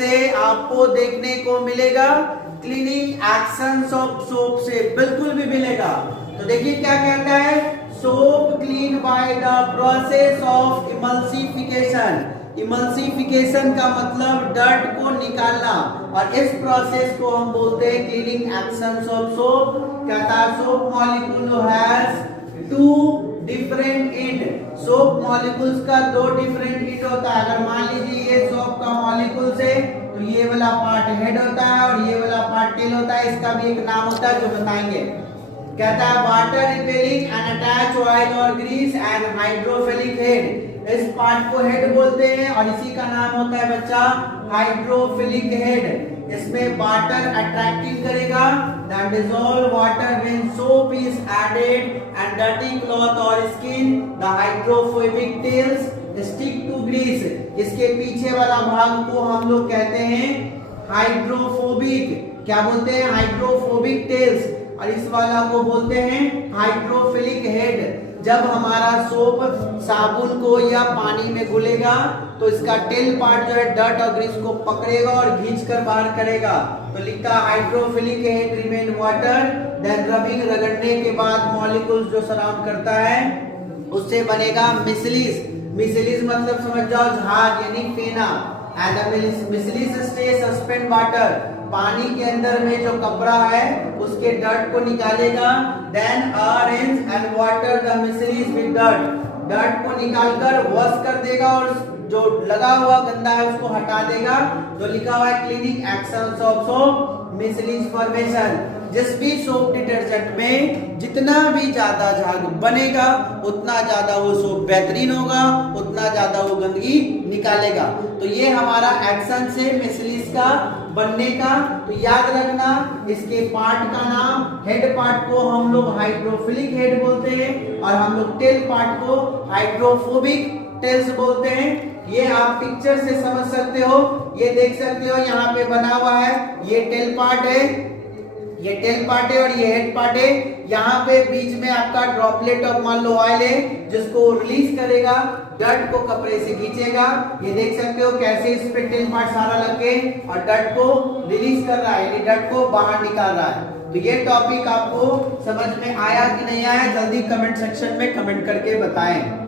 से आपको देखने को मिलेगा, क्लीनिंग एक्शंस ऑफ सोप से बिल्कुल भी मिलेगा। तो देखिए क्या कहता है, soap clean by the process of emulsification. Emulsification का मतलब डर्ट को निकालना, और इस प्रोसेस को हम बोलते हैं क्लीनिंग एक्शंस ऑफ सोप। कहता है soap molecule has two different end. Soap molecules का दो डिफरेंट एंड होता है। अगर मान लीजिए ये सोप का मॉलिक्यूल्स है तो ये वाला पार्ट हेड होता है और ये वाला पार्ट टेल होता है। इसका भी एक नाम होता है जो बताएंगे। कहता है water repelling and attach oil और ग्रीस एंड हाइड्रोफिलिक हेड। इस पार्ट को हेड बोलते हैं और इसी का नाम होता है बच्चा हाइड्रोफिलिक हेड। इसमें वाटर अट्रैक्टिंग करेगा, then dissolve water when soap is added and dirty cloth or skin, the hydrophobic tails stick to grease। इसके पीछे वाला भाग को हम लोग कहते हैं हाइड्रोफोबिक। क्या बोलते हैं? Hydrophobic tails. और इस वाला को बोलते हैं हाइड्रोफिलिक हेड। जब हमारा सोप साबुन को या पानी में घुलेगा तो इसका टेल पार्ट जो है डर्ट और ग्रीस को पकड़ेगा और खींच कर बाहर करेगा। तो लिखता है hydrophilic head remain water, then rubbing, रगड़ने के बाद मॉलिक्यूल्स जो सराउंड करता है उससे बनेगा मिसलीस। मिसलीस मतलब समझ जाओ झाग यानी फेना। And the micelles stay suspend water. पानी के अंदर में जो कपड़ा है उसके डर्ट को निकालेगा। Then arrange and water the micelles with dirt. Dirt को निकालकर वॉश कर देगा और जो लगा हुआ गंदा है उसको हटा देगा। तो लिखा हुआ है cleaning actions of soap micelles formation. जिस भी सोप डिटर्जेंट में जितना भी ज्यादा झाग बनेगा उतना ज्यादा वो सोप बेहतरीन होगा, उतना ज्यादा वो गंदगी निकालेगा। तो ये हमारा एक्शन से मिसलीस का बनने का। तो याद रखना इसके पार्ट का नाम, हेड पार्ट को हम लोग हाइड्रोफिलिक हेड बोलते हैं और हम लोग टेल पार्ट को हाइड्रोफोबिक टेल्स बोलते हैं। ये आप पिक्चर से समझ सकते हो, ये देख सकते हो यहाँ पे बना हुआ है, ये टेल पार्ट है, ये टेल पार्ट है और ये हेड पार्ट है। यहाँ पे बीच में आपका ड्रॉपलेट ऑफ मान लो ऑयल है जिसको रिलीज करेगा, डर्ट को कपड़े से खींचेगा। ये देख सकते हो कैसे इस पे टेल पार्ट सारा लग के और डर्ट को रिलीज कर रहा है, यानी डर्ट को बाहर निकाल रहा है। तो ये टॉपिक आपको समझ में आया कि नहीं आया, जल्दी कमेंट सेक्शन में कमेंट करके बताएं।